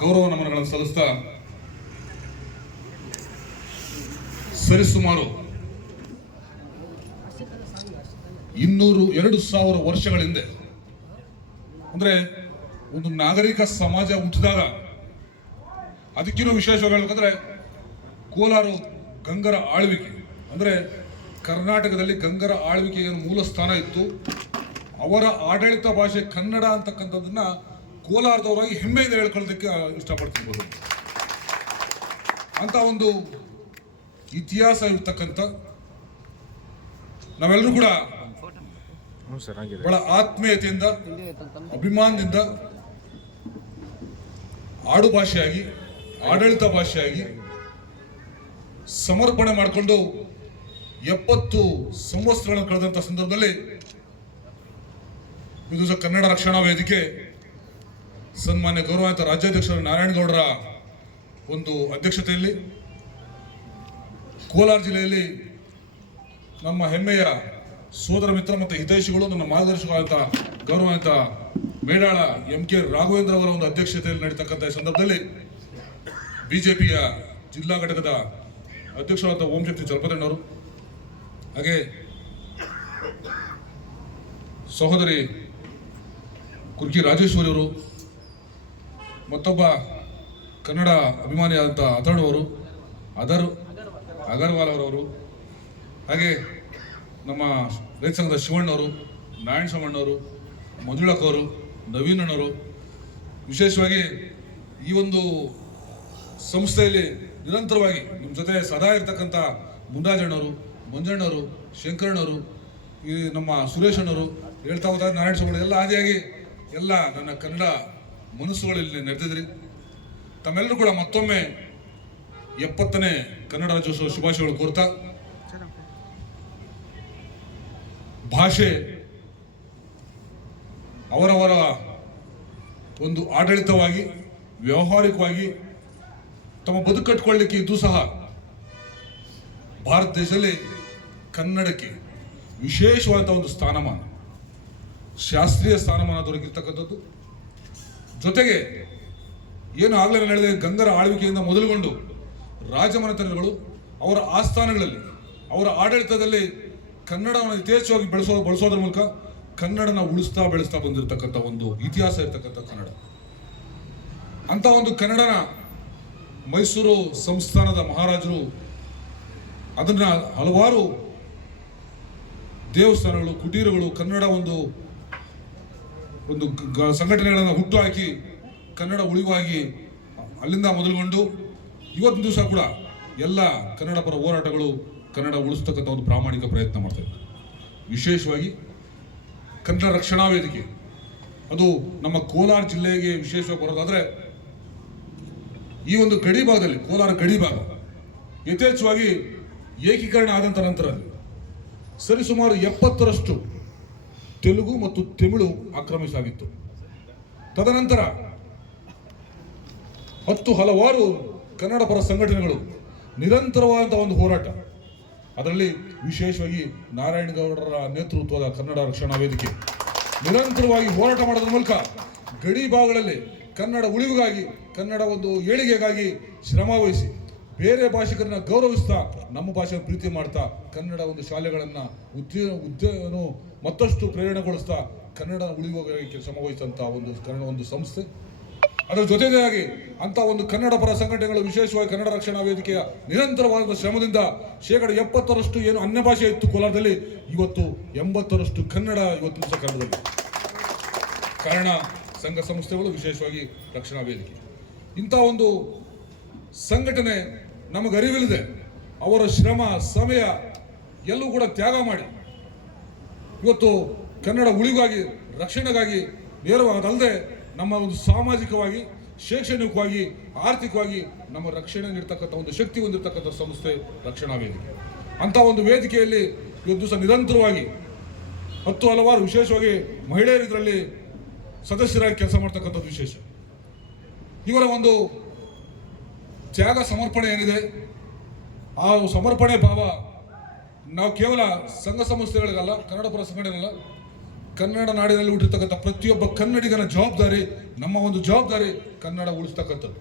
ಗೌರವ ನಮನಗಳನ್ನು ಸಲ್ಲಿಸ್ತಾ ಸರಿಸುಮಾರು ಇನ್ನೂರು ಎರಡು ಸಾವಿರ ವರ್ಷಗಳ ಹಿಂದೆ, ಅಂದ್ರೆ ಒಂದು ನಾಗರಿಕ ಸಮಾಜ ಹುಟ್ಟಿದಾಗ ಅದಕ್ಕಿರೋ ವಿಶೇಷವಾಗಿ ಹೇಳ್ಬೇಕಂದ್ರೆ ಕೋಲಾರ ಗಂಗರ ಆಳ್ವಿಕೆ, ಅಂದ್ರೆ ಕರ್ನಾಟಕದಲ್ಲಿ ಗಂಗರ ಆಳ್ವಿಕೆಯ ಮೂಲ ಸ್ಥಾನ ಇತ್ತು. ಅವರ ಆಡಳಿತ ಭಾಷೆ ಕನ್ನಡ ಅಂತಕ್ಕಂಥದ್ದನ್ನ ಕೋಲಾರದವರಾಗಿ ಹೆಮ್ಮೆಯಿಂದ ಹೇಳ್ಕೊಳ್ಳೋದಕ್ಕೆ ಇಷ್ಟಪಡ್ತಿರ್ಬೋದು. ಅಂತ ಒಂದು ಇತಿಹಾಸ ಇರ್ತಕ್ಕಂಥ ನಾವೆಲ್ಲರೂ ಕೂಡ ಬಹಳ ಆತ್ಮೀಯತೆಯಿಂದ ಅಭಿಮಾನದಿಂದ ಆಡು ಭಾಷೆಯಾಗಿ ಆಡಳಿತ ಭಾಷೆಯಾಗಿ ಸಮರ್ಪಣೆ ಮಾಡಿಕೊಂಡು ಎಪ್ಪತ್ತು ಸಂವತ್ಸರಗಳನ್ನು ಕಳೆದಂಥ ಸಂದರ್ಭದಲ್ಲಿ ಇದು ಕನ್ನಡ ರಕ್ಷಣಾ ವೇದಿಕೆ ಸನ್ಮಾನ್ಯ ಗೌರವಾನ್ವಿತ ರಾಜ್ಯಾಧ್ಯಕ್ಷರು ನಾರಾಯಣಗೌಡರ ಒಂದು ಅಧ್ಯಕ್ಷತೆಯಲ್ಲಿ ಕೋಲಾರ ಜಿಲ್ಲೆಯಲ್ಲಿ ನಮ್ಮ ಹೆಮ್ಮೆಯ ಸೋದರ ಮಿತ್ರ ಮತ್ತು ಹಿತೈಷಿಗಳು ನನ್ನ ಮಾರ್ಗದರ್ಶಕವಾದಂಥ ಗೌರವಾನ್ವಿತ ಮೇಡಾಳ ಎಂ ಕೆ ರಾಘವೇಂದ್ರ ಅವರ ಒಂದು ಅಧ್ಯಕ್ಷತೆಯಲ್ಲಿ ನಡೀತಕ್ಕಂಥ ಸಂದರ್ಭದಲ್ಲಿ ಸಂದರ್ಭದಲ್ಲಿ ಬಿಜೆಪಿಯ ಜಿಲ್ಲಾ ಘಟಕದ ಅಧ್ಯಕ್ಷರಾದ ಓಂ ಶಕ್ತಿ ಚಲಪತಣ್ಣವರು ಹಾಗೆ ಸಹೋದರಿ ಕುರ್ಕಿ ರಾಜೇಶ್ವರಿ ಅವರು ಮತ್ತೊಬ್ಬ ಕನ್ನಡ ಅಭಿಮಾನಿಯಾದಂಥ ಅಥರ್ಡ್ ಅವರು, ಅದರ್ ಅಗರ್ವಾಲ್ ಅವರವರು, ಹಾಗೆ ನಮ್ಮ ರೈತ ಸಂಘದ ಶಿವಣ್ಣವರು ನಾರಾಯಣ ಸೋಮಣ್ಣವರು ಮಂಜುಳಕ್ಕವರು ನವೀನ್ ಅಣ್ಣವರು. ವಿಶೇಷವಾಗಿ ಈ ಒಂದು ಸಂಸ್ಥೆಯಲ್ಲಿ ನಿರಂತರವಾಗಿ ನಿಮ್ಮ ಜೊತೆ ಸದಾ ಇರ್ತಕ್ಕಂಥ ಮುಂಡಾಜಣ್ಣವರು ಮಂಜಣ್ಣವರು ಶಂಕರಣ್ಣವರು ಈ ನಮ್ಮ ಸುರೇಶಣ್ಣವರು ಹೇಳ್ತಾ ಹೋದಾಗ ನಾರಾಯಣ ಸೋಮಣ್ಣ ಎಲ್ಲ ಆದಿಯಾಗಿ ಎಲ್ಲ ನನ್ನ ಕನ್ನಡ ಮನಸ್ಸುಗಳಲ್ಲಿ ನಡೆದಿದ್ರಿ ತಮ್ಮೆಲ್ಲರೂ ಕೂಡ ಮತ್ತೊಮ್ಮೆ ಎಪ್ಪತ್ತನೇ ಕನ್ನಡ ರಾಜ್ಯೋತ್ಸವ ಶುಭಾಶಯಗಳು ಕೋರ್ತಾ. ಭಾಷೆ ಅವರವರ ಒಂದು ಆಡಳಿತವಾಗಿ, ವ್ಯಾವಹಾರಿಕವಾಗಿ ತಮ್ಮ ಬದುಕು ಕಟ್ಕೊಳ್ಳಿಕ್ಕೆ ಇದು ಸಹ ಭಾರತ ದೇಶದಲ್ಲಿ ಕನ್ನಡಕ್ಕೆ ವಿಶೇಷವಾದ ಒಂದು ಸ್ಥಾನಮಾನ, ಶಾಸ್ತ್ರೀಯ ಸ್ಥಾನಮಾನ ದೊರಕಿರ್ತಕ್ಕಂಥದ್ದು. ಜೊತೆಗೆ ಏನು ಆಗಲೇ ನಡೆದ ಗಂಗರ ಆಳ್ವಿಕೆಯಿಂದ ಮೊದಲುಗೊಂಡು ರಾಜಮನೆತನಗಳು ಅವರ ಆಸ್ಥಾನಗಳಲ್ಲಿ, ಅವರ ಆಡಳಿತದಲ್ಲಿ ಕನ್ನಡವನ್ನು ಯಥೇಚ್ಛವಾಗಿ ಬೆಳೆಸೋ, ಬಳಸೋದ್ರ ಮೂಲಕ ಕನ್ನಡನ ಉಳಿಸ್ತಾ ಬೆಳೆಸ್ತಾ ಬಂದಿರತಕ್ಕಂಥ ಒಂದು ಇತಿಹಾಸ ಇರತಕ್ಕಂಥ ಕನ್ನಡ. ಅಂತ ಒಂದು ಕನ್ನಡನ ಮೈಸೂರು ಸಂಸ್ಥಾನದ ಮಹಾರಾಜರು ಅದನ್ನ ಹಲವಾರು ದೇವಸ್ಥಾನಗಳು, ಕುಟೀರಗಳು, ಕನ್ನಡ ಒಂದು ಒಂದು ಸಂಘಟನೆಗಳನ್ನು ಹುಟ್ಟು ಹಾಕಿ, ಕನ್ನಡ ಉಳಿವಾಗಿ ಅಲ್ಲಿಂದ ಮೊದಲುಗೊಂಡು ಇವತ್ತಿನ ದಿವಸ ಕೂಡ ಎಲ್ಲ ಕನ್ನಡ ಪರ ಹೋರಾಟಗಳು ಕನ್ನಡ ಉಳಿಸ್ತಕ್ಕಂಥ ಒಂದು ಪ್ರಾಮಾಣಿಕ ಪ್ರಯತ್ನ ಮಾಡ್ತಾ ವಿಶೇಷವಾಗಿ ಕನ್ನಡ ರಕ್ಷಣಾ ವೇದಿಕೆ. ಅದು ನಮ್ಮ ಕೋಲಾರ ಜಿಲ್ಲೆಗೆ ವಿಶೇಷವಾಗಿ ಬರೋದಾದರೆ ಈ ಒಂದು ಗಡಿ ಭಾಗದಲ್ಲಿ, ಕೋಲಾರ ಗಡಿ ಭಾಗ, ಯಥೇಚ್ಛವಾಗಿ ಏಕೀಕರಣ ಆದಂತ ನಂತರ ಸರಿಸುಮಾರು ಎಪ್ಪತ್ತರಷ್ಟು ತೆಲುಗು ಮತ್ತು ತಮಿಳು ಆಕ್ರಮಿಸಾಗಿತ್ತು. ತದನಂತರ ಹತ್ತು ಹಲವಾರು ಕನ್ನಡ ಪರ ಸಂಘಟನೆಗಳು ನಿರಂತರವಾದಂಥ ಒಂದು ಹೋರಾಟ. ಅದರಲ್ಲಿ ವಿಶೇಷವಾಗಿ ನಾರಾಯಣಗೌಡರ ನೇತೃತ್ವದ ಕನ್ನಡ ರಕ್ಷಣಾ ವೇದಿಕೆ. ನಿರಂತರವಾಗಿ ಹೋರಾಟ ಮಾಡೋದ್ರ ಮೂಲಕ ಗಡಿ ಭಾಗಗಳಲ್ಲಿ ಕನ್ನಡ ಉಳಿವಿಗಾಗಿ, ಕನ್ನಡ ಒಂದು ಏಳಿಗೆಗಾಗಿ ಶ್ರಮ ವಹಿಸಿ ಬೇರೆ ಭಾಷಿಕರನ್ನ ಗೌರವಿಸ್ತಾ, ನಮ್ಮ ಭಾಷೆ ಪ್ರೀತಿ ಮಾಡ್ತಾ, ಕನ್ನಡ ಒಂದು ಶಾಲೆಗಳನ್ನ ಉದ್ಯೋಗ ಉದ್ಯೋಗನು ಮತ್ತಷ್ಟು ಪ್ರೇರಣೆಗೊಳಿಸ್ತಾ, ಕನ್ನಡ ಉಳಿಯುವಾಗಿ ಶ್ರಮ ವಹಿಸಿದಂಥ ಒಂದು ಕನ್ನಡ ಒಂದು ಸಂಸ್ಥೆ. ಅದರ ಜೊತೆಗೆ ಅಂತ ಒಂದು ಕನ್ನಡ ಪರ ಸಂಘಟನೆಗಳು ವಿಶೇಷವಾಗಿ ಕನ್ನಡ ರಕ್ಷಣಾ ವೇದಿಕೆಯ ನಿರಂತರವಾದ ಶ್ರಮದಿಂದ ಶೇಕಡ ಎಪ್ಪತ್ತರಷ್ಟು ಏನು ಅನ್ಯ ಭಾಷೆ ಇತ್ತು ಕೋಲಾರದಲ್ಲಿ, ಇವತ್ತು ಎಂಬತ್ತರಷ್ಟು ಕನ್ನಡ ಇವತ್ತು ಕನ್ನಡದಲ್ಲಿ ಕನ್ನಡ ಸಂಘ ಸಂಸ್ಥೆಗಳು ವಿಶೇಷವಾಗಿ ರಕ್ಷಣಾ ವೇದಿಕೆ. ಇಂಥ ಒಂದು ಸಂಘಟನೆ ನಮಗೆ ಅರಿವಿಲ್ಲದೆ ಅವರ ಶ್ರಮ, ಸಮಯ ಎಲ್ಲವೂ ಕೂಡ ತ್ಯಾಗ ಮಾಡಿ. ಇವತ್ತು ಕನ್ನಡ ಉಳಿಗಾಗಿ ರಕ್ಷಣೆಗಾಗಿ ನೇರವಾಗದಲ್ಲದೆ ನಮ್ಮ ಒಂದು ಸಾಮಾಜಿಕವಾಗಿ, ಶೈಕ್ಷಣಿಕವಾಗಿ, ಆರ್ಥಿಕವಾಗಿ ನಮ್ಮ ರಕ್ಷಣೆ ನೀಡ್ತಕ್ಕಂಥ ಒಂದು ಶಕ್ತಿ ಹೊಂದಿರತಕ್ಕಂಥ ಸಂಸ್ಥೆ ರಕ್ಷಣಾ ವೇದಿಕೆ. ಅಂಥ ಒಂದು ವೇದಿಕೆಯಲ್ಲಿ ಇವತ್ತು ದಿವಸ ನಿರಂತರವಾಗಿ ಹತ್ತು ಹಲವಾರು ವಿಶೇಷವಾಗಿ ಮಹಿಳೆಯರು ಇದರಲ್ಲಿ ಸದಸ್ಯರಾಗಿ ಕೆಲಸ ಮಾಡ್ತಕ್ಕಂಥದ್ದು ವಿಶೇಷ. ಇವರ ಒಂದು ತ್ಯಾಗ ಸಮರ್ಪಣೆ ಏನಿದೆ, ಆ ಸಮರ್ಪಣೆ ಭಾವ ನಾವು ಕೇವಲ ಸಂಘ ಸಂಸ್ಥೆಗಳಿಗಲ್ಲ ಕನ್ನಡ ಪರ ಸಂಘಟನೆಗಲ್ಲ ಕನ್ನಡ ನಾಡಿನಲ್ಲಿ ಹುಟ್ಟಿರ್ತಕ್ಕಂಥ ಪ್ರತಿಯೊಬ್ಬ ಕನ್ನಡಿಗನ ಜವಾಬ್ದಾರಿ, ನಮ್ಮ ಒಂದು ಜವಾಬ್ದಾರಿ ಕನ್ನಡ ಉಳಿಸ್ತಕ್ಕಂಥದ್ದು.